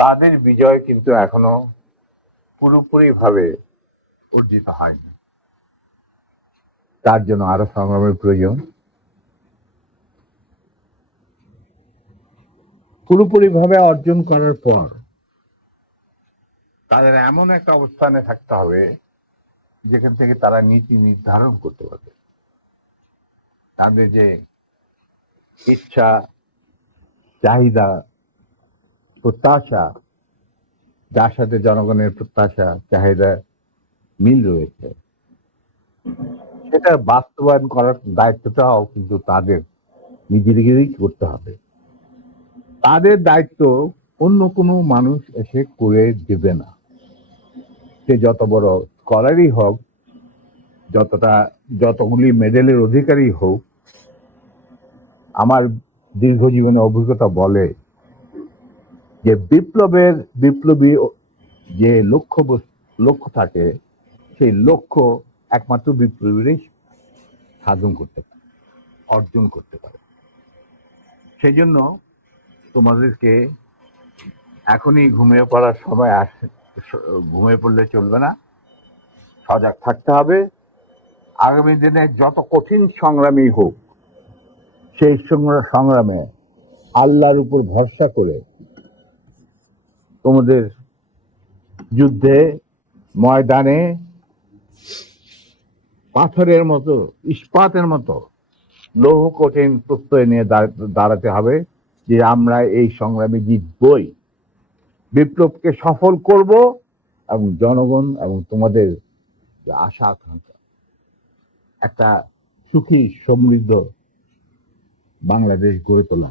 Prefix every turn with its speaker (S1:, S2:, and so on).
S1: তাদের বিজয় কিন্তু এখনো পুরোপুরিভাবে অর্জিত হয়নি তার জন্য আরো সংগ্রামের প্রয়োজন পুরোপুরিভাবে অর্জন করার পর তাদের এমন একটা অবস্থানে থাকতে হবে যেখান থেকে তারা নীতি নির্ধারণ করতে পারবে তাদের যে ইচ্ছা চাহিদা প্রত্যাশা যার সাথে জনগণের প্রত্যাশা চাহিদা মিল রয়েছে সেটা বাস্তবায়ন করার দায়িত্বটাও কিন্তু তাদের নিজেদেরই করতে হবে তাদের দায়িত্ব অন্য কোনো মানুষ এসে করে দেবে না সে যত বড় স্কলারই হোক যতটা যতগুলি মেডেলের অধিকারী হোক আমার দীর্ঘ জীবনের অভিজ্ঞতা বলে যে বিপ্লবের বিপ্লবী যে লক্ষ্য লক্ষ্য থাকে সেই লক্ষ্য একমাত্র বিপ্লবীর সাধন করতে পারে অর্জন করতে পারে সেই জন্য তোমাদেরকে এখনই ঘুমিয়ে পড়ার সময় আসে ঘুমিয়ে পড়লে চলবে না সজাগ থাকতে হবে আগামী দিনে যত কঠিন সংগ্রামী হোক সেই সংগ্রামে আল্লাহর উপর ভরসা করে তোমাদের যুদ্ধে ময়দানে পাথরের মতো ইস্পাতের মতো লৌহ কঠিন প্রত্যয় নিয়ে দাঁড়াতে হবে যে আমরা এই সংগ্রামে জিতবই বিপ্লবকে সফল করব এবং জনগণ এবং তোমাদের যে আশা আকাঙ্ক্ষা একটা সুখী সমৃদ্ধ বাংলাদেশ গড়ে তোলা